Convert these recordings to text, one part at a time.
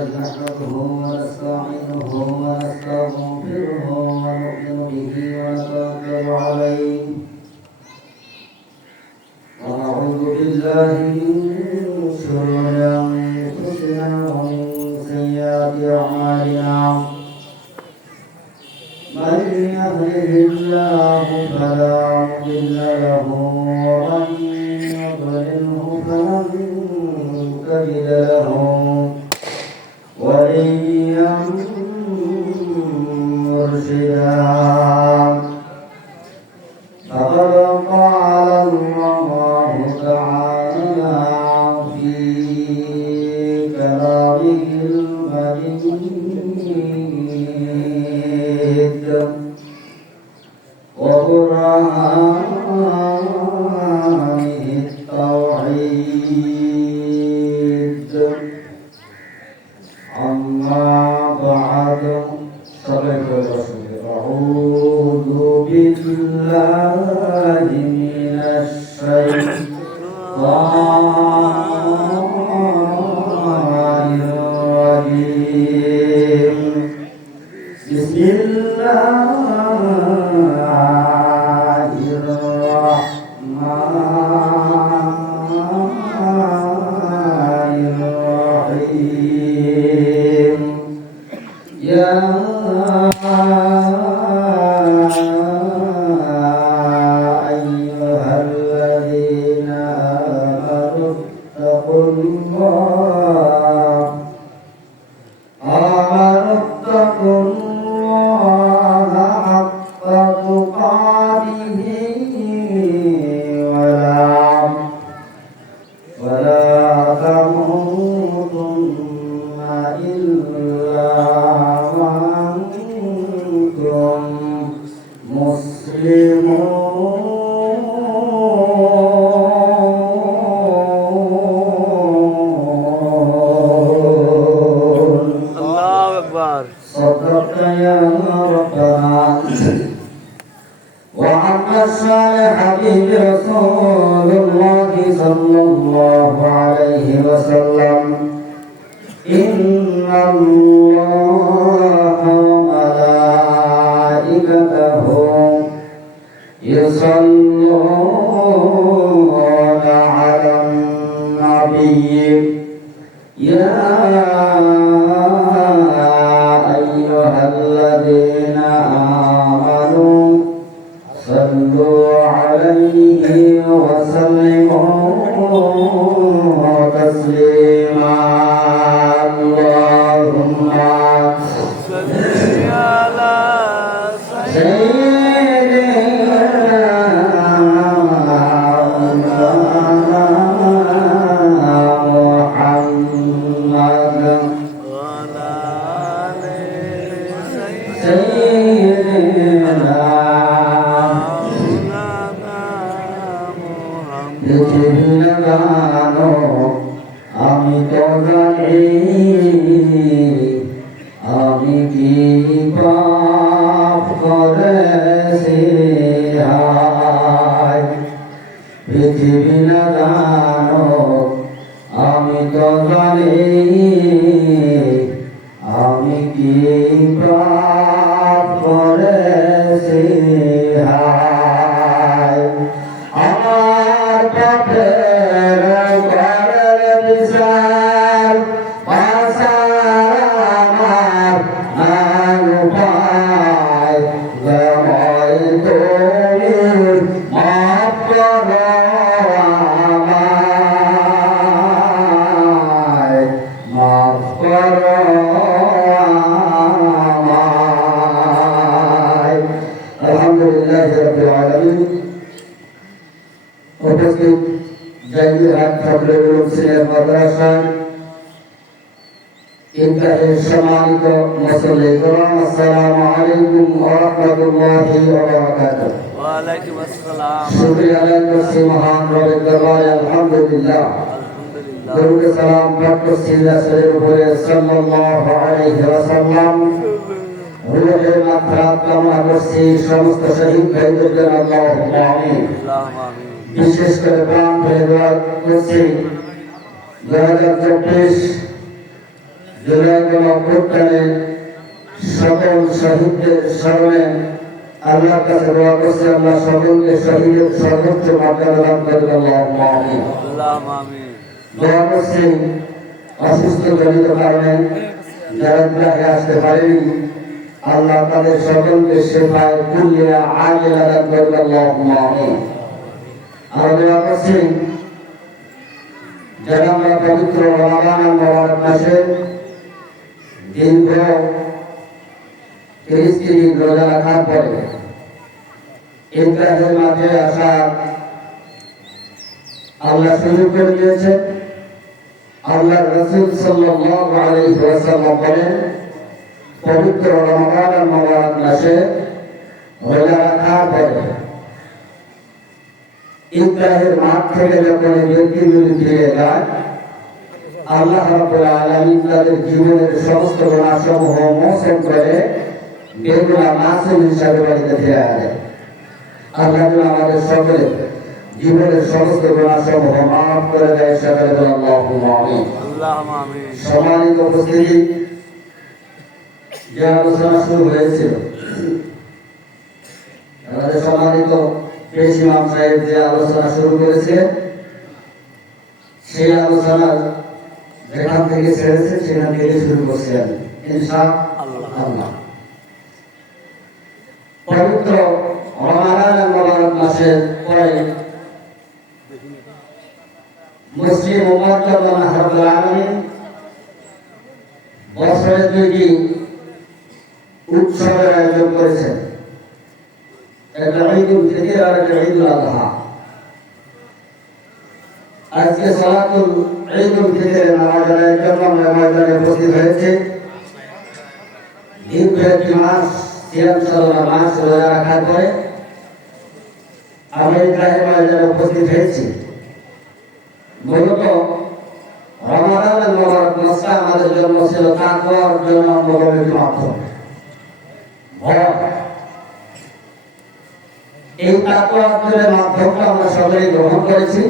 نحمده ونستعينه ونستغفره ونؤمن به ونتوكل عليه ونعوذ بالله من شرور أنفسنا ومن سيئات أعمالنا من يهده الله فلا مضل له ومن يضلله فلن تجد له وليا مرشدا فقد قال الله تعالى في كلامه المجيد وقرآنه التوحيد أما بعد صلى أعوذ بالله من الشيطان الرجيم بسم الله الرحمن الرحيم يا أيها الذين آمنوا اتقوا الله حق تقاته ولا تموتن إلا وأنتم مسلمون. الله أكبر. صدقت يا ربنا. وعما الصالح حبيب رسول الله صلى الله عليه وسلم إن الله وملائكته يصلون على النبي يا أيها الذين آمنوا صلوا عليه وسلموا تسليما. اللهم صل على سيدنا محمد وعلى آل سيدنا আমি তো জানি আমি কি পাপ করেছি পৃথিবী না জানো আমি তো জানি আমি কি পাপ করেছি আমার পাপের ঘরের বিচার আমার নাম পায় জয় তুমি মাফ করো আমায় মাফ করো আমায়। আলহামদুলিল্লাহ রাব্বিল আলামিন। উপস্থিত জাইহাট ছাত্রগুলো সিনিয়র মাদ্রাসা ইন্টারের সম্মানিত মুসল্লিগণ, আসসালামু আলাইকুম ওয়া রাহমাতুল্লাহি ওয়া বারাকাতুহু। ওয়া আলাইকুম আসসালাম। শুকরিয়া আদায় করছি মহান রবের দরবারে আলহামদুলিল্লাহ। দরুদ সালাম পাঠ করছি রাসূলের উপরে সাল্লাল্লাহু আলাইহি ওয়াসাল্লাম। রুহের মাগফিরাত কামনা করছি সমস্ত শহীদ ভাইদের জন্য, আল্লাহুম্মা আমিন। বিশেষ করে প্রাণ ফেলে দোয়া করছি 2024 জুলাই গণঅভ্যুত্থানে সকল শহীদদের স্মরণে আল্লাহর কাছে দোয়া করছি, আল্লাহ সকলকে শহীদের সর্বোচ্চ মর্যাদা দান করবেন। আল্লাহুম্মা আমিন। দোয়া করছি অসুস্থ জনিত কারণে যারা দেশে আসতে পারেনি, আল্লাহ তাদের সকলকে শেফায়ে কুল্লিয়া আজিলা দান করবেন। আল্লাহুম্মা আমিন। আর দোয়া করছি যারা আমরা পবিত্র রমাদান মুবারক মাসে দীর্ঘ 30 দিন রোজা রাখার পরে ঈদগাহের মাঝে আসা আল্লাহ সুযোগ করে দিয়েছে। আল্লাহর রাসূল সাল্লাল্লাহু আলাইহি ওয়াসাল্লাম বলেন, পবিত্র রমাদান মুবারক মাসে রোজা রাখার পরে ঈদগাহের মাঠ থেকে যখন ব্যক্তিগুলি ফিরে যায়, আল্লাহ রাব্বুল আলামিন তাদের জীবনের সমস্ত গুনাহসমূহ মোচন করে বেগুনা মাসুম হিসাবে বাড়িতে ফিরে আনে। আল্লাহ আমাদের সকলে জীবনের সমস্ত গুনাহসমূহ মাফ করে দেয়। সকলে বলেন আল্লাহুম্মা আমিন। সম্মানিত উপস্থিতি, যে আলোচনা শুরু হয়েছিল, আমাদের সম্মানিত পেশ ইমাম সাহেব যে আলোচনা শুরু করেছিলেন, সেই আলোচনা যেখান থেকে ছেড়েছে সেখান থেকে শুরু করছি আমি, ইনশাআল্লাহ। পবিত্র রমাদান মুবারক মাসের পরে মুসলিম উম্মাহ আল্লাহ রাব্বুল আলামিন বছরে 2টি উৎসবের আয়োজন করেছেন, একটা ঈদুল ফিতর আর একটা ঈদুল আযহা। আজকে সালাতুল ঈদুল ফিতরের নামাজ আদায়ের জন্য আমরা ময়দানে উপস্থিত হয়েছি। দীর্ঘ একটি মাস সিয়াম সাধনা মাস রোজা রাখার পরে আমরা ঈদগাহের ময়দানে উপস্থিত হয়েছি। মূলত রমাদান মুবারক মাসটা আমাদের জন্য ছিল তাকওয়া অর্জন অন্যতম মাধ্যম। এই তাকওয়া অর্জনের মাধ্যমটা আমরা সকলেই গ্রহণ করেছি,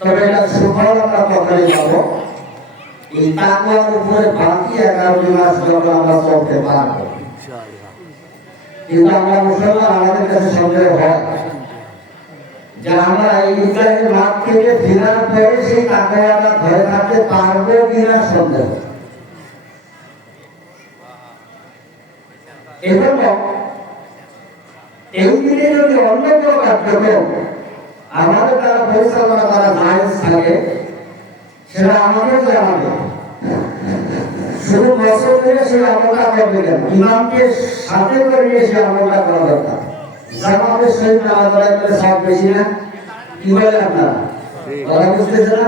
তবে এটা সুফল আমরা কখনই পাবো এই তাকওয়ার উপরে বাকি 11 মাস যখন আমরা চলতে পারবো। কিন্তু আমরা মুসলমান, আমাদের কাছে সন্দেহ হয় যে আমরা এই ঈদগাহের মাঠ থেকে ফেরার পরে সেই তাকওয়াটা ধরে থাকতে পারবো কিনা সন্দেহ। এজন্য এই দিনে যদি অন্য কোনো কার্যক্রম আমাদের দ্বারা পরিচালনা করা জায়েজ থাকে, সেটা আমাদের জানাবে। শুধু বছর থেকে সেই আমলটা করবে কেন? ইমামকে সাথে করে নিয়ে সেই আমলটা করা দরকার। জামাতের সহিত নামাজ আদায় করলে সব বেশি না? কি বলেন আপনারা? কথা বুঝতেছে না?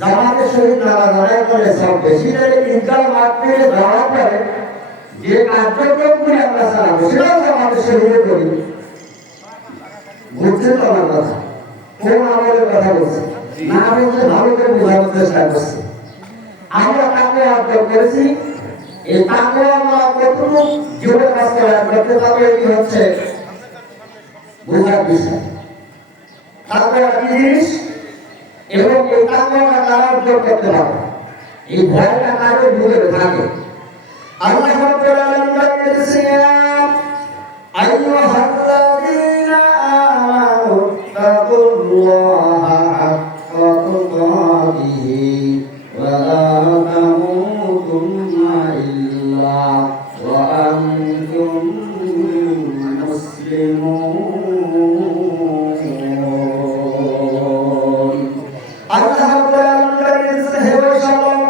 জামাতের সহিত নামাজ আদায় করলে সব বেশি। তাহলে ঈদগাহ মাঠ থেকে যাওয়ার পরে যে কার্যক্রমগুলি আমরা চালাবো সেটাও জামাতের সহিত করি। বুঝছেন তো আমার কথা? কোন আমলের কথা বলছে না, বলতে ভালো করে বোঝানোর চেষ্টা করছি। আমরা তাকওয়া অর্জন করেছি, এই তাকওয়া আমরা কতটুকু জীবনে বাস্তবায়ন করতে পারবো, এটি হচ্ছে বোঝার বিষয়। তাকওয়া কি জিনিস এবং এই তাকওয়াটা কারা অর্জন করতে পারবে, এই ভয়টা কারোর ভিতরে থাকে। আল্লাহ রাব্বুল আলামিন বলেছেন, আইয়ুহাল্লাযীনা আমানু তাকুল্লাহা হাক্কা তুকাতিহি ওয়া লা তামুতুন্না ইল্লা ওয়া আনতুম মুসলিমুন। আল্লাহ রাব্বুল আলামিন বলেছেন, হে মুসলমান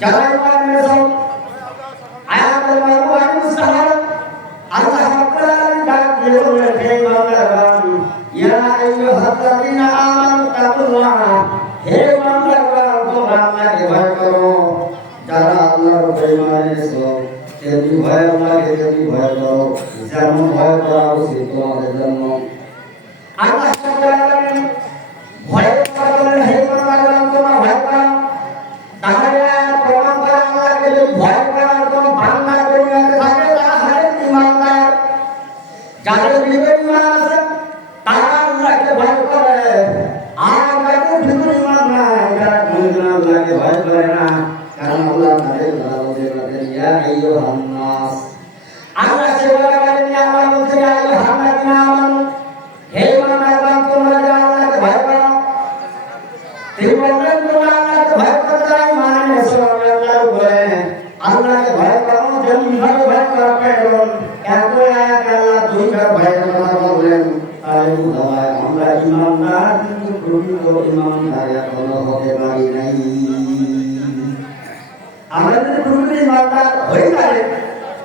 যারা ঈমান এনেছো, আয়াতুল মারুফ মুস্তাহাব, আল্লাহ রাব্বুল আলামিন ডাক দিয়ে বললেন, হে ইমানদারগণ, ইয়া আইয়ুহাল্লাযীনা আমানু তাকুল্লাহ, হে ইমানদারগণ তোমরা আল্লাহকে ভয় করো। যারা আল্লাহর উপর ঈমান এনেছো, তেমনি ভয় আল্লাহকে তেমনি ভয় করো, যেমন ভয় করা উচিত তোমাদের জন্য। আল্লাহ রাব্বুল আলামিন ভয়ের কথা বলেন, হে ইমানদারগণ তোমরা ভয় করো। তাহলে প্রমাণ করা আল্লাহকে যদি ভয় করার কোনো ভাঙা দুনিয়াতে থাকে, তাহলে ইমানদার। যাদের ভিতরে ঈমান আছে তারা আল্লাহকে ভয় করে, আর যাদের ভিতরে ঈমান নাই তারা কোনদিন আল্লাহকে করে না, কারণ আল্লাহ তাদের বলেন ইয়া আইয়ুহান নাস, আল্লাহ সেভাবে বলেন ইয়া আল্লাহ বলছে ইয়া আইয়ুহান নাসিনা আমানু, হে ঈমানদারগণ তোমরা যারা আল্লাহকে ভয় করো। তিনি বললেন তোমরা আল্লাহকে ভয় করতে মানে মুসলমান আল্লাহর উপরে আল্লাহকে ভয় করো, যেমনভাবে ভয় করা প্রয়োজন। একই আয়াতে আল্লাহ দুইবার ভয়ের কথা বললেন। আমরা ঈমানদার কিন্তু প্রকৃত ঈমানদার এখনো হতে পারি নাই। আমরা যদি প্রকৃত ঈমানদার হয়ে যাই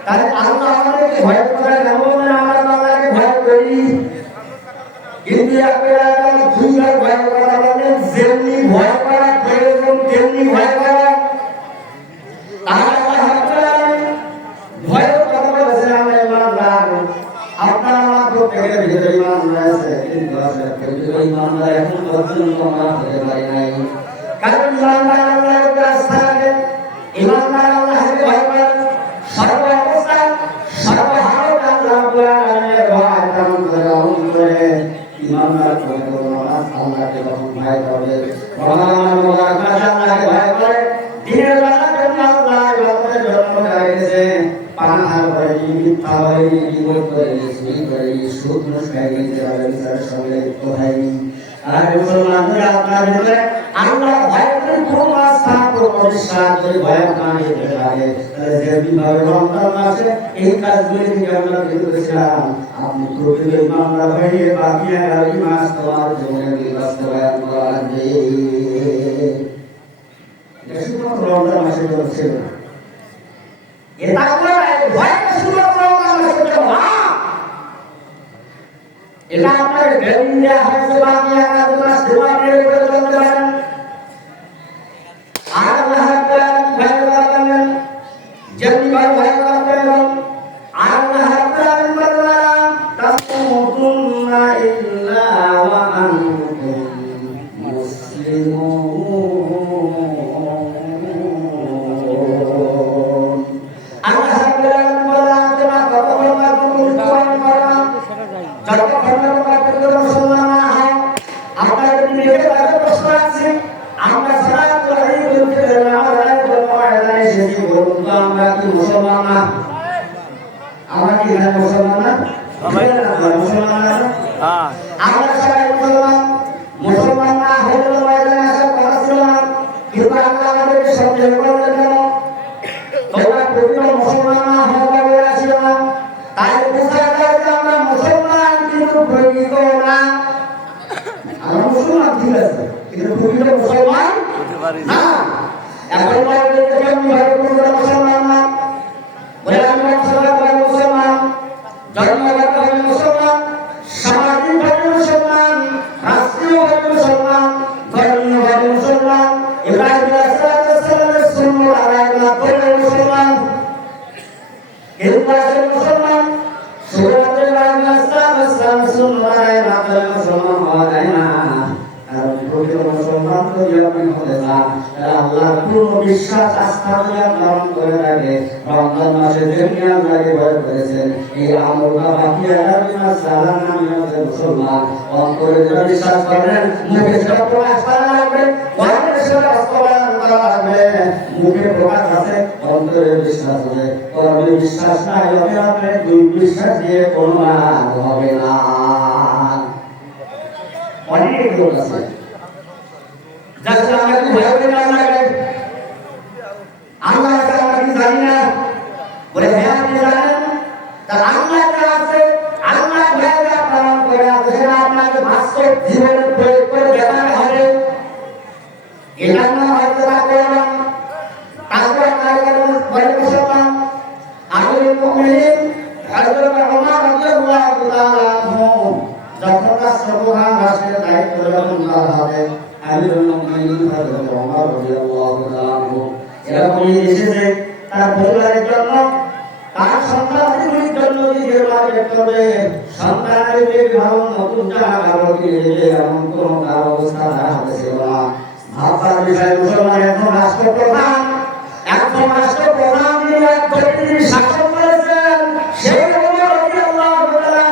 তাহলে আল্লাহ আমাদেরকে ভয় করে, এমন আমরা আল্লাহকে ভয় করি। কিন্তু একই আয়াতে দুইবার ভয় করা বললেন, যেমনি ভয় করা প্রয়োজন তেমনি ভয় করা। ভয়ের কথা বলেছেন আমরা ঈমানদার, আপনার আমার প্রত্যেকের ভিতরে ঈমান রয়েছে, কিন্তু আসলে ঈমানদার এখন পর্যন্ত আমরা হতে পারি নাই। কারণ ঈমানদার আল্লাহর উপর আস্থা রাখে, ঈমানদার আল্লাহকে ভয় করে, সর্ব অবস্থায় সর্বহালত আল্লাহ রাব্বুল আলামিনের ভয় পালন করে। ঈমানদার আল্লাহকে যখন ভয় করে, আল্লাহকে ভয় করে, দিনের বেলা জন্য আল্লাহ ইবাদতের জন্য রেখেছে। পানাহার করে, মিথ্যা হয়নি, জীবন করে, সুই করে, সুদ মুশকাইনি, বিচারের সঙ্গে লিপ্ত হয়নি। আর মুসলমানদের আপনার ভিতরে আল্লাহ ভয় করে কোন আস্থা কোন বিশ্বাস যদি ভয় আপনার ভিতরে লাগে, তাহলে যে বিভাবে রমজান মাসে এই কাজগুলি থেকে আমরা দেখেছিলাম, আপনি প্রকৃত ঈমানদার হয়ে বাকি 11 মাস তোমার জীবনে বাস্তবায়ন করা লাগবে। এটা শুধুমাত্র রমজান মাসে চলছে না, এটা এটা আপনার গ্যারিং দেওয়া হয়েছে বাকি 11 মাস দোয়া করে চলতে পারেন। আর আল্লাহ ভয় করবেন, যেমনি ভয় করবেন। আর আল্লাহ বলেন তামুতুন্না ইল্লা ওয়া আনতুম মুসলিমুন। আল্লাহ বলেন তোমরা কত বড় মুসলমান করো, যতক্ষণ মুসলমান না হয়। আমরা যদি নিজেদের কাছে প্রশ্ন রাখছি, আমরা সারা করে বলতে আমাদের বলতে এসেছি, বলুন তো আমরা কি মুসলমান না? আমরা কি মুসলমান না? মুসলমান না? আমরা সবাই মুসলমান। মুসলমান না হলে ময়দানে আসার কথা ছিল না, কিন্তু আল্লাহ আমাদেরকে সন্দেহ করলেন কেন? তোমরা প্রকৃত মুসলমান না হওয়া বলেছিল না, তাই বোঝা যায় যে আমরা মুসলমান কিন্তু প্রকৃত না। আমরা মুসলমান ঠিক আছে, কিন্তু প্রকৃত মুসলমান না। এখন মুসলমান না বলে আমরা মুসলমান, জন্মগতভাবে মুসলমান, সামাজিকভাবে মুসলমান, রাষ্ট্রীয়ভাবে মুসলমান, ধর্মীয়ভাবে মুসলমান, ইব্রাহিম আলাইহিস সালামের সুন্নাত আদায়ের মাধ্যমে মুসলমান। কিন্তু আসলে মুসলমান শুধুমাত্র ইব্রাহিম আলাইহিস সালামের সুন্নাত আদায়ের মাধ্যমে মুসলমান হওয়া যায় না। কারণ প্রকৃত মুসলমান যদি আপনি হতে চান, আল্লাহর পূর্ণ বিশ্বাস আস্থা যদি আপনি করে থাকে, রমজান মাসে যেমনি আল্লাহকে ভয় করেছেন, এই আমলটা বাকি 11 মাস সালাম নামে মুসলমান অন্তরে যেটা বিশ্বাস করেন, মুখে সেটা প্রকাশ করা লাগবে, অন্তরে সেটা বাস্তবায়ন করা লাগবে। মুখে প্রকাশ আছে, অন্তরে বিশ্বাস হবে, কর্মে বিশ্বাস নাই হবে, আপনি দুই বিশ্বাস দিয়ে কোনো লাভ হবে না। অনেক লোক আছে যাচ্ছে আমরা কি ভয় করি না, আল্লাহ আমরা কি জানি না, বলে হ্যাঁ আপনি জানেন। তার আল্লাহ আছে, আল্লাহ ভয় পালন করে আছে, সেটা আপনাকে বাস্তব জীবনে প্রয়োগ করে দেখাতে হবে। এটা না হয়তো করলাম, তারপর আপনার মুসলমান আমিরুল মুমিনিন হযরত ওমর রাদিয়াল্লাহু তাআলা আনহু যখন রাষ্ট্রপ্রধান রাষ্ট্রের দায়িত্ব গ্রহণ করা হবে, আমিরুল মুমিনিন হযরত ওমর রাদিয়াল্লাহু তাআলা আনহু এরকমই এসেছে তার পরিবারের জন্য, তার সন্তানদের জন্য নিজের মার্কেট করবে, সন্তানের বিবাহ নতুন জামা কাপড় কিনে দেবে, এমন কোনো তার অবস্থা তার হাতে ছিল না। ভাববার বিষয় মুসলমান এখন রাষ্ট্রপ্রধান, একজন রাষ্ট্রপ্রধান যিনি এক ব্যক্তির শাসন করেছেন, সেই ওমর রাদিয়াল্লাহু তাআলা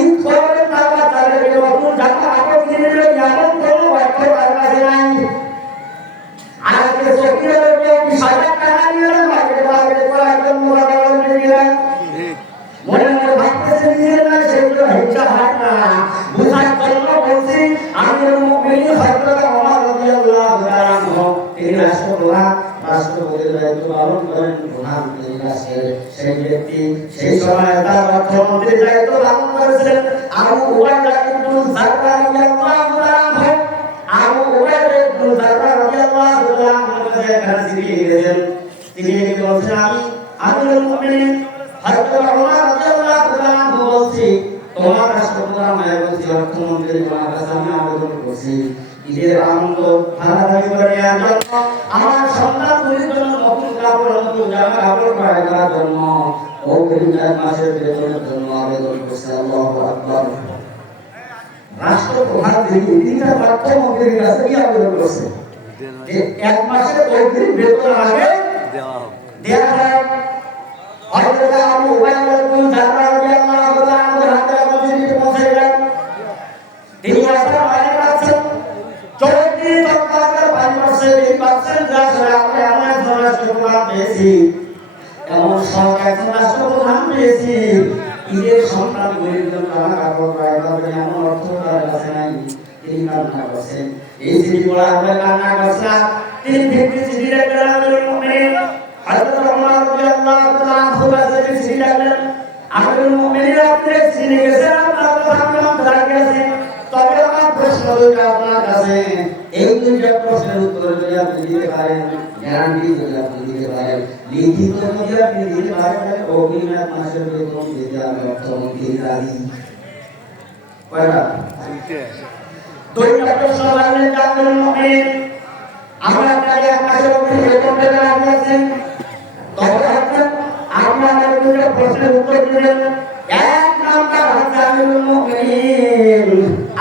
ঈদ করবেন তারা তাদেরকে নতুন জামা কাপড় কিনে দেবে, এমন কোনো ব্যাখ্যা তার কাছে নাই। আজকে চকির রাষ্ট্রপ্রধান রাষ্ট্রপতির দায়িত্ব পালন করেন প্রধানমন্ত্রীর কাছে সেই ব্যক্তি সেই সময় তার অর্থমন্ত্রীর দায়িত্ব পালন করেছিলেন আবু উবাইদা ইবনে জাররাহ রাদিয়াল্লাহু আনহু। আবু উবাইদা ইবনে জাররাহ রাদিয়াল্লাহু আনহু এখানে চিঠি লিখেছেন। তিনি লিখে বলছেন, আমি আমিরুল মুমিনিন হযরত ওমর রাদিয়াল্লাহু আনহু বলছি, তোমার রাষ্ট্রপ্রধান হয়ে বলছি, অর্থমন্ত্রী তোমার কাছে আমি আবেদন করছি, ঈদের আনন্দ ভাগাভাগি করে নেওয়ার জন্য, আমার সন্তানগুলির জন্য নতুন কাপড় নতুন জামা কাপড় ক্রয় করার জন্য, অগ্রিম 1 মাসের বেতনের জন্য আবেদন করছে। আল্লাহু আকবার। রাষ্ট্রপ্রধান তিনটা অর্থমন্ত্রীর কাছে কি আবেদন করছে যে 1 মাসের অগ্রিম বেতন আগে দেওয়া হয়। হযরত আবু উবাইদা ইবনে জাররাহ রাদিয়াল্লাহু আনহু হাতে মসজিদে পৌঁছে গেলেন। তিনি আসলে বাইরে আছেন 24% যা আমরা এমন রাষ্ট্রপ্রধান পেয়েছি, এমন সব একজন রাষ্ট্রপ্রধান পেয়েছি, ঈদের সন্তানগুলির জন্য জামা কাপড় ক্রয় করবে এমন অর্থ তার কাছে নাই। তিনি কান্না করছেন। এই চিঠি পড়া আমরা কান্না করছেন। তিনি ব্যক্তি চিঠি লিখলেন আমিরুল মুমিনিন হযরত ওমর রাদিয়াল্লাহু আনহু কাছে চিঠি লিখলেন, আমিরুল মুমিনিন আপনি চিঠি লিখেছেন, আপনার কথা আমি জানি আছি, তবে আমার প্রশ্ন দুটো আপনার কাছে, এই দুইটা প্রশ্নের উত্তর যদি আপনি দিতে পারেন, গ্যারান্টি যদি আপনি দিতে পারেন, লিখিত যদি আপনি দিতে পারেন, অগ্রিম 1 মাসের বেতন দিতে আমি অর্থমন্ত্রী রাজি। কয়টা? দুইটা প্রশ্ন লাগলে আমিরুল মুমিনিন আমরা আপনাকে 1 মাসের অগ্রিম বেতন দেব রাজি আছেন। তবে আপনি আমাদের দুইটা প্রশ্নের উত্তর দিলেন। এক নাম্বার হচ্ছে আমিরুল মুমিনিন,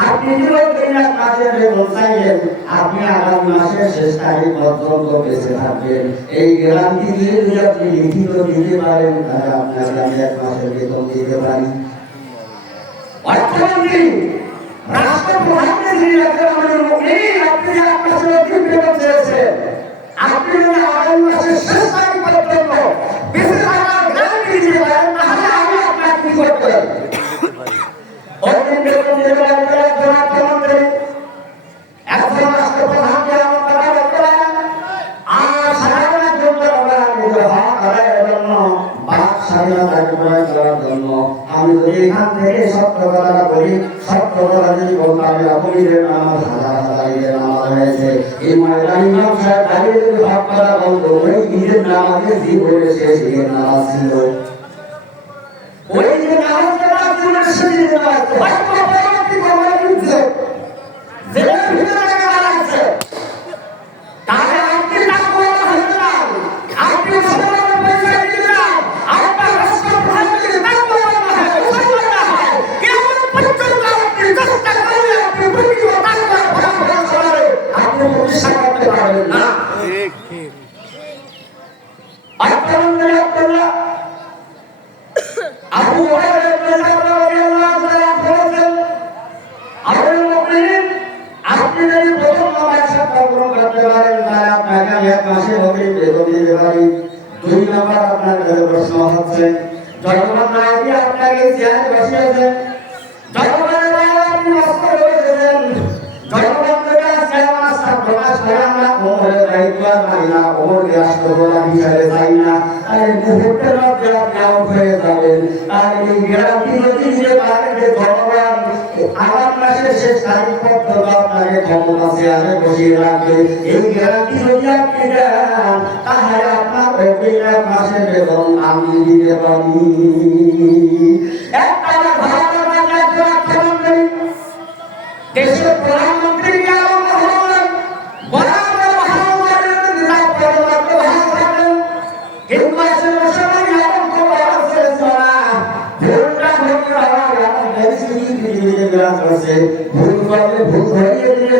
আপনি যদি 1 মাসের বেতন চাইলেন, আপনি আগামী মাসের শেষ তারিখ পর্যন্ত বেঁচে থাকবেন, এই গ্যারান্টি দিয়ে যদি আপনি লিখিত দিতে পারেন, তাহলে আপনাকে আমি 1 মাসের বেতন দিতে পারি। অর্থমন্ত্রী রাষ্ট্রপ্রধানকে যিনি রাখেন আমিরুল মুমিনিন, আপনি যে 1 মাসের অগ্রিম বেতন চেয়েছেন, আপনি যদি আগামী মাসের শেষ তারিখ পর্যন্ত বেঁচে থাকার গ্যারান্টি দিতে পারেন, তাহলে আমি আপনাকে কি করতে পারি? অগ্রিম বেতন দিতে পারেন একজন অর্থমন্ত্রী, একজন রাষ্ট্রপ্রধানকে আমার কথা বলতে পারেন। আর সাধারণ একজন জনগণ নিজের হক আদায়ের জন্য, বাক স্বাধীনতাকে প্রয়োগ করার জন্য আমি যদি এখান থেকে সত্য কথাটা বলি, সত্য কথা যদি বলতে আমি অপরাধের নামাজ হাজার হাজার ঈদের নামাজ হয়েছে, এই ময়দানি ইমাম সাহেব দাঁড়িয়ে যদি হক কথা বলতো, ওই ঈদের নামাজের জীবনের শেষ ঈদের নামাজ ছিল, ওই ঈদের নামাজের জীবনের শেষ ঈদের নামাজ পরবর্তী সময়ে কিন্তু জেলের ভিতরে টাকা লাগছে, তাহলে আপনি টাকা বলা হয়ে যান, আপনি সরকারের পয়সা দিয়ে যান, আপনার রাষ্ট্রপ্রধানকে টাকা বলা হয়, উৎসর্গতা হয়, কেমন পর্যন্ত আপনি চেষ্টা করলে আপনি প্রতিদিন টাকা বলা চলে, আপনি প্রতিষ্ঠা করতে পারবেন না। অর্থমন্ত্রী আব্দুল্লাহ আবু উবাইদা ইবনে জাররাহ রাদিয়াল্লাহু আনহু বলেছেন, আমিরুল মুমিনিন আপনি যদি প্রথম নাম্বার শর্ত পূরণ করতে পারেন, তাহলে আপনাকে আমি 1 মাসের অগ্রিম বেতন দিতে পারি। 2 নাম্বার আপনার কাছে প্রশ্ন হচ্ছে, জনগণ রায় দিয়ে আপনাকে চেয়ারে বসিয়েছেন, জনগণের রায় আপনি নষ্ট করে দিয়েছেন, জনগণ থেকে আজকে আমার আস্থা প্রকাশ করে আমরা ওমরের দায়িত্ব আর মানি না, ওমরকে রাষ্ট্রপ্রধান হিসাবে চাই না, তাই মুহূর্তের মধ্যে আপনি আউট হয়ে যাবেন। আর এই গ্যারান্টি যদি দিতে পারেন যে জনগণ আগামী মাসের শেষ তারিখ পর্যন্ত আপনাকে ক্ষমতা চেয়ারে বসিয়ে রাখবে, এই গ্যারান্টি যদি আপনি দেন, তাহলে আপনার অগ্রিম 1 মাসের বেতন আমি দিতে পারি। একটা ভারতের অর্থমন্ত্রী দেশের প্রধানমন্ত্রী ভুল করলে ভুল ধরিয়ে দিয়ে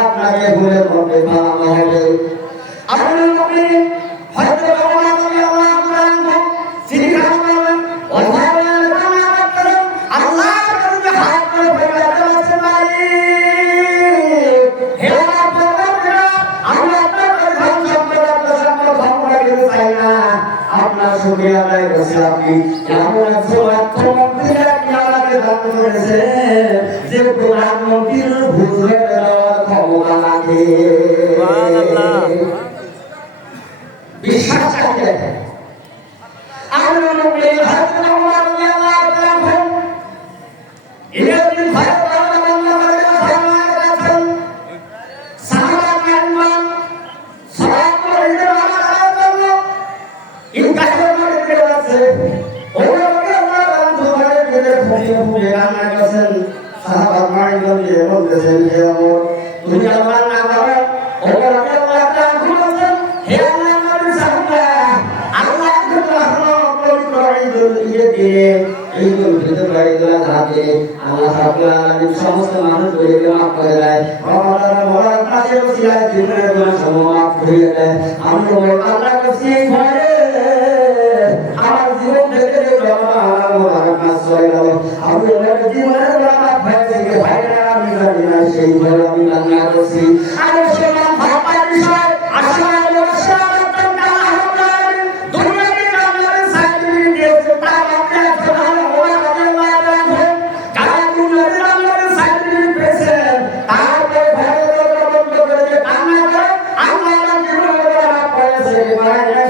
আপনাকে ভুলের মধ্যে বানানো হবে। আমিরুল মুমিনিন হযরত ওমর রাদিয়াল্লাহু আনহু যিনি বলেন আল্লাহ তাআলা হাত করে বলেছেন, হে আল্লাহ, আমি আপনার ধন সম্পদ ধ্বংস করতে চাই না, আপনার শুকরিয়া আদায় করছি, আপনি এমন একজন অর্থমন্ত্রী আপনি আমাকে দান করেছে যে প্রধানমন্ত্রীর ভুজরে দেওয়ার ক্ষমতা লাগে বিশ্বাস থাকে আমরা নবী হযরত ওমর রাদিয়াল্লাহু তাআলা ইলাহি ভারত বাংলাদেশ আছেন সাহাবা কিরাম সাহাবা কিরাম ইনকার করে আছে ওমর রাদিয়াল্লাহু তাআলা ফুলে রান্না করেছেন সাহাবা কিরাম দিয়ে বলতেছেন হে ওমর তুমি আল্লাহর নাম করো ওমর রাদিয়াল্লাহু তাআলা বলেন হে আল্লাহর নবী সাহাবা আল্লাহ সমস্ত মানুষ মাফ করে দেয় আমি আমার জীবন থেকে আমি জানি না সেই ভয় আমি রান্না করছি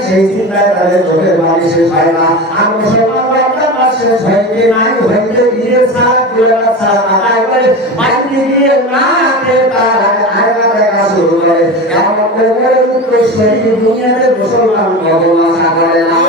সেই চিন্তায় তাদের চোখের পানি শেষ হয় না আর মুসলমান শেষ হইতে নাই হইতে গিয়ে সারা পুরা সারা আদায় করে বাইরে গিয়ে না তার আয়না দেখা শুরু করে এমন করে উত্তর সেই দুনিয়াতে মুসলমান কখনো আশা করে না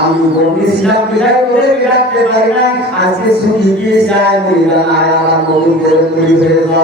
আমি বলেছিলাম বিদায় করে রাখতে পারি না আজকে ছুটি দিয়ে যায় মহিলা আয় আমার নতুন করে তৈরি হয়ে যা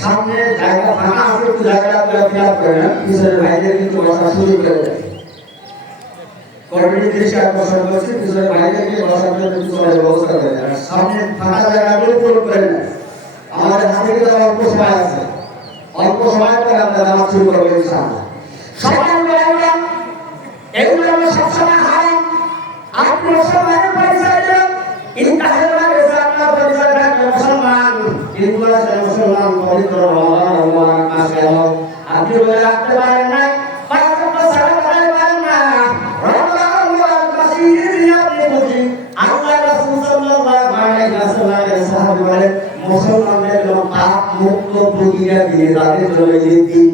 সামনে জায়গা ফাঁকা আছে একটু জায়গাটা ফিল আপ করে নেন পিছনের ভাইদের কিন্তু বসার সুযোগ করে দেয় কমিটি দেশে আকর্ষণ করছে পিছনের ভাইদেরকে বসার জন্য কিছু ব্যবস্থা করে দেয় সামনে ফাঁকা জায়গাগুলো পূরণ করে নেন আমাদের হাতে কিন্তু অল্প সময় আছে অল্প সময় পরে আমরা নামাজ শুরু করবো ইনশাআল্লাহ সবাই বললাম এগুলো আমরা সবসময় হারাম আপনি মুসলমানের পরিচয় দেন ইন্তাহার ইসলামনা পরিচয় দেন মুসলমান কিন্তু আসলে মুসলমান পবিত্র রমজান মাস গেল আপনি বলে রাখতে পারেন না মুসলমানদের জন্য পাপ মুক্ত প্রক্রিয়া দিয়ে তাদের জন্য দিন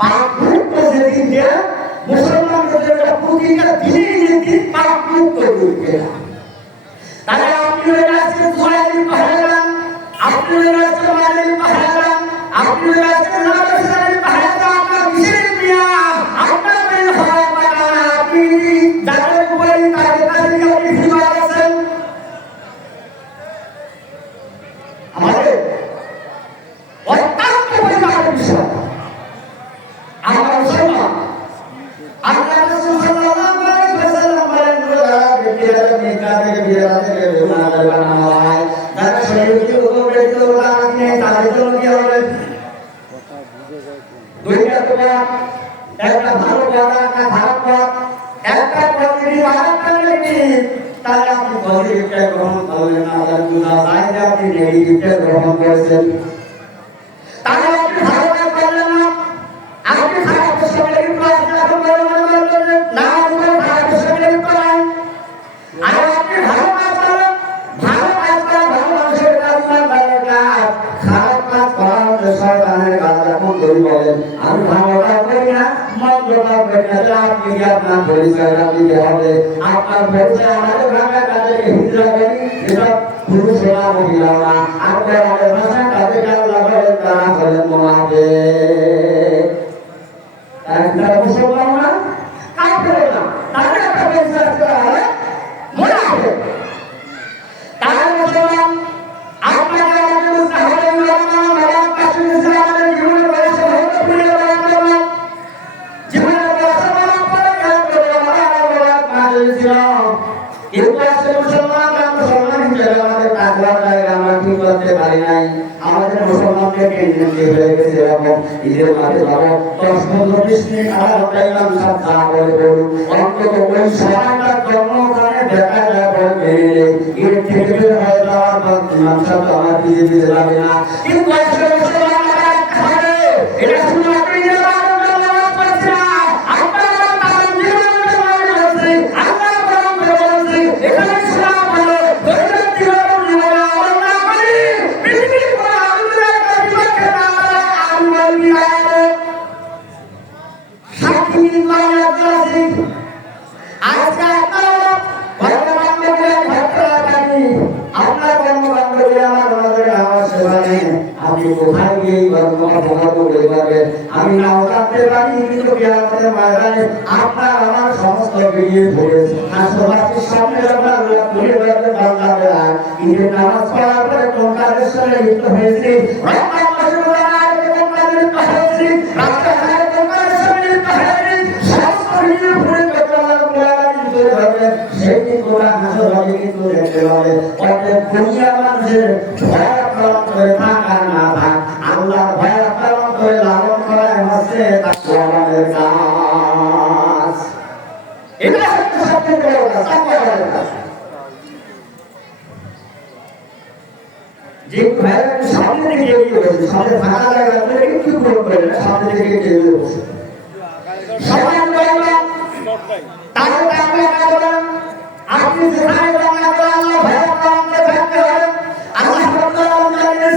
পাপ মুক্ত যেদিন দিয়ে মুসলমানদের জন্য প্রক্রিয়া দিনেই দিন পাপ মুক্ত করবে তাহলে আপনি আজকে জুয়াইন পাহাড়ান আপনি আজকে মালিন পাহাড়ান আপনি আজকে নাগরিক পাহাড়ান আপনার বিশেষ মিয়া আপনার মেন হয় পাকান আপনি যাদের উপরে তাদের কাছে আপনি ফিরে আছেন আমাদের রাসূল সাল্লাল্লাহু আলাইহি ওয়াসাল্লাম বলেন ব্যক্তিরা নেতা থেকে বিরাট থেকে গুনাহগার বানানো হয় যারা শরীরকে উপরে তোলা রাখে তাদের জন্য কি হবে দুইটা পথ একটা ভালো পথ একটা খারাপ পথ একটা পথ যদি খারাপ করলে কি তাহলে আপনি পজিটিভটা গ্রহণ করলেন না আলহামদুলিল্লাহ বাইরে আপনি নেগেটিভটা গ্রহণ করেছেন তাহলে আপনি ভালো কাজ করলেন না আপনি খারাপ সবাই ক্লাস না করলেন না আপনি খারাপ সবাই করেন আর আপনি ভালো কাজ করেন ভালো কাজ করা ভালো মানুষের কাজ না ভালো কাজ খারাপ কাজ করা হলে শয়তানের কাজ এখন ধরি বলেন আমি ভালো কাজ করি না মন্দ কাজ করি না আপনি কি আপনার পরিচয়টা দিতে হবে আপনার পরিচয় আমাদের গ্রামের কাজে হিজরা করি এটা পুরুষ না মহিলা না আপনার আমাদের ভাষা কাজে কাজ লাগাবেন তারা হলেন মুনাফিক একটা মুসলমান না কাফের না তাহলে একটা পরিচয় করা হবে মুনাফিক তাহলে মুসলমান আপনাকে আমাকে বুঝতে হবে আল্লাহ মারা কাছে আমাদের জীবনের বয়সে হতে পুরো বলা জীবনের বয়সে বলা পড়ে কিন্তু আসলে মুসলমান মুসলমান হিসেবে আমাদের তাকওয়ার জায়গা আমরা ঠিক করতে পারি নাই আমাদের মুসলমানদের কেন্দ্রে হয়ে গেছে এরকম ঈদের মাঠে যাবো 10-15 মিনিট আধা ঘন্টা ইমাম সাহেব যা বলে বলুন অন্তত ওই সময়টার জন্য ওখানে দেখা যায় বলে মেরে ঈদ থেকে বের হয়ে যাওয়ার পর ইমাম সাহেব তো আমার পিছিয়ে পিছিয়ে যাবে না কিন্তু আসলে মুসলমানরা খাবে এটা শুধু আপনি আমি নাও থাকতে পারি কিন্তু কিয়ামতের ময়দানে আপনার আমার সমস্ত বেরিয়ে পড়েছে আশপাশের সামনে আমরা ঘুরে বেড়াতে বাংলাতে আর ঈদের নামাজ পড়ার পরে কোন কাজের সঙ্গে লিপ্ত হয়েছি রমজান মাসে কোন কাজে লিপ্ত হয়েছি রাস্তাঘাটে কোন কাজের সঙ্গে লিপ্ত হয়েছি সমস্ত বেরিয়ে পড়ে সেই দিন তোরা হাসর হবে কিন্তু দেখতে পাবে অতএব দুনিয়া মানুষের ভয় পালন করে থাক আর না থাক আল্লাহ ভয় পালন করে লালন করাই হচ্ছে তাকওয়ার কাজ এটা হচ্ছে সবচেয়ে বড় কাজ তাকওয়ার কাজ যে ভাই সামনে থেকে এগিয়ে বসে সামনে ফাঁকা জায়গা আপনারা কি করে সামনে থেকে এগিয়ে বসে সবাই বললাম তাহলে আমরা আপনি যেখানে রান্না করেন আল্লাহ ভয় পালন করতে হবে আল্লাহ রাব্বুল আলামিন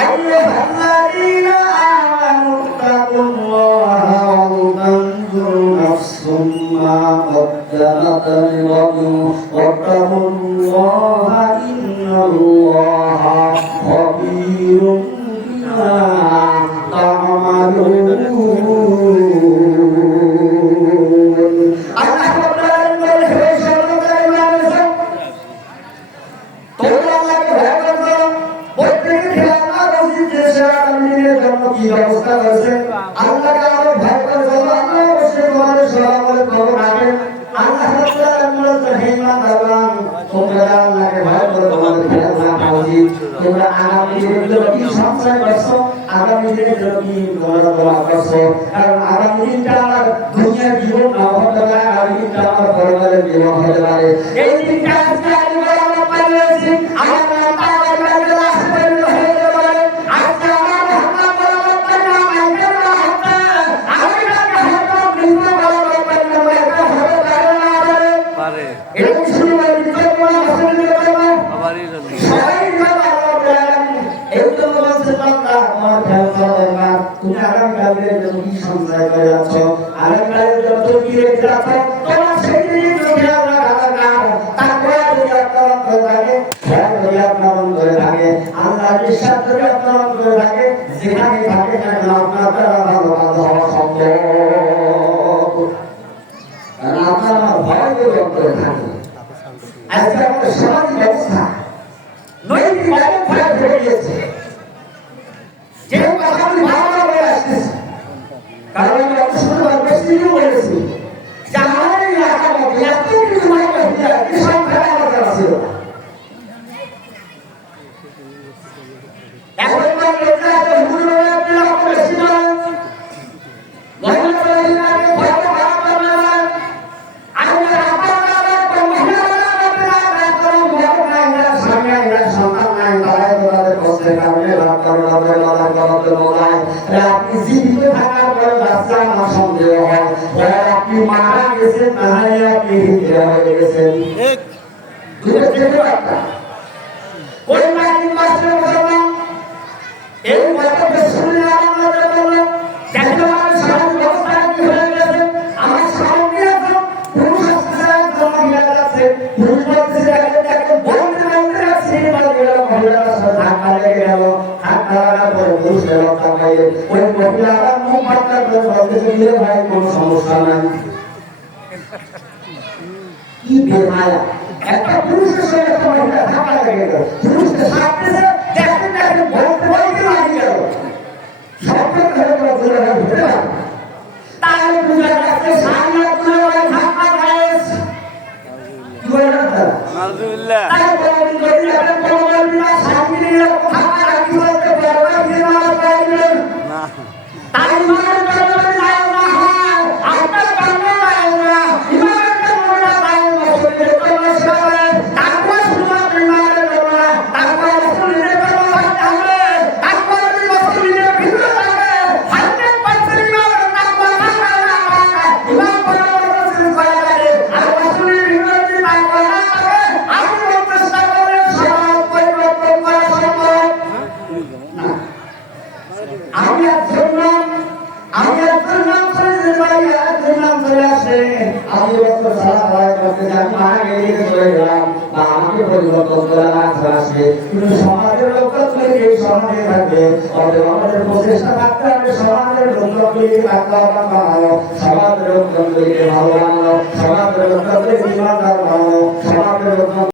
আইয়ুহাল্লাযীনা আমানু তাকুল্লাহা ওয়া তানজুর নাফসুম মা قدمت لغد واتقوا الله إن الله خبير بما تعملون কি ব্যবস্থা করেছে আল্লাহকে আরো ভয় করে চলো আল্লাহ অবশ্যই তোমাদের সেবা করে খবর রাখেন আল্লাহ রাব্বুল আলামিন রহিমান দালাম তোমরা আল্লাহকে ভয় করে তোমাদের খেয়াল রাখা উচিত তোমরা আগামী দিনের জন্য কি সঞ্চয় করছো আগামী দিনের জন্য কি তোমরা দোয়া করছো কারণ আগামী দিনটা আমার দুনিয়ার জীবন না হতে পারে আগামী দিনটা আমার পরিবারের জীবন হতে পারে এই দিনটা আজকে আমরা পাইছি আমরা তুমি আগামীকালের জন্য কি সঞ্চয় করে যাচ্ছ আগামীকালের জন্য কি রেখে যাচ্ছ তোমার সেই দিনই খেয়াল রাখা দরকার তারপরে যদি আপনার অন্তরে থাকে খেয়াল যদি আপনার অন্তরে থাকে আল্লাহ বিশ্বাস যদি আপনার অন্তরে থাকে যেখানে থাকে না আপনার দ্বারা ভালো কাজ হওয়া সম্ভব কারণ আপনার আমার ভয় যদি অন্তরে থাকে আজকে আমাদের সামাজিক ব্যবস্থা নৈতিক ব্যবস্থা হয়ে গিয়েছে যে কথা আমি ভালো করে আসতেছি কারণ আমি অবশ্যই বেশি বলেছি নাহাইয়া আপনি হিজরা হয়ে গেছেন। দুটো থেকে একটা ওই মাইকিং মাস্টার বললাম এই কথা শুনে আমার বলল দেখতে আমার সামনে অবস্থা কি হয়ে গেছে আমার সামনে একদম পুরুষ আসছে জমা যাচ্ছে পুরুষ বলছে দেখো বলতে বলতে সিনেমা গেল মহিলার সাথে ধাক্কা লেগে গেল ধাক্কা লাগার পরে পুরুষের রক্ষা পাইলে ওই মহিলারা মুখ বাঁকা করে বলতেছে যে ভাই কোনো সমস্যা নাই কি বেমায়া একটা পুরুষের সঙ্গে একটা মহিলা ধাক্কা লেগে গেল পুরুষকে সাথে দেখতে দেখতে বলতে বলতে লাগিয়ে গেল সবটা ধরে বলতে হতে না তাহলে বুঝা যাচ্ছে সামনে তুলে ওই ধাক্কা গায়েস কি বলে না আলহামদুলিল্লাহ তাই বলেন যদি আপনি কোনো বলবেন না সামনে ধাক্কা লাগিয়ে বলতে পারবেন না পারবেন না তাই মানে বলবেন না না আপনার কারণে না ইমান কারণে না শরীরে কোনো সমস্যা তারপর শুনুন বিমানে না তারপর শরীরে কোনো সমস্যা হবে তারপর শরীরে ভিতরে থাকবে 100% ইমান তারপর থাকবে না ইমান পরিবর্তন শুরু করে যাবে আর শরীরে ভিতরে যদি তারপর না থাকে আপনি চেষ্টা করবেন সব পরিবর্তন করা সম্ভব না আমি একজন নাম চলে আসে আমি বছর সারা ভয় করতে যাই মারা গেলে চলে গেলাম বা আমাকে পরিবর্তন করে না আসবে কিন্তু সমাজের লোকটা তুমি এই সমাজে থাকবে অতএব আমাদের প্রচেষ্টা থাকতে হবে সমাজের লোকগুলিকে থাকতে হবে বানানো সমাজের লোকগুলিকে ভালো বানানো সমাজের লোকগুলিকে ইমানদার বানানো সমাজের লোক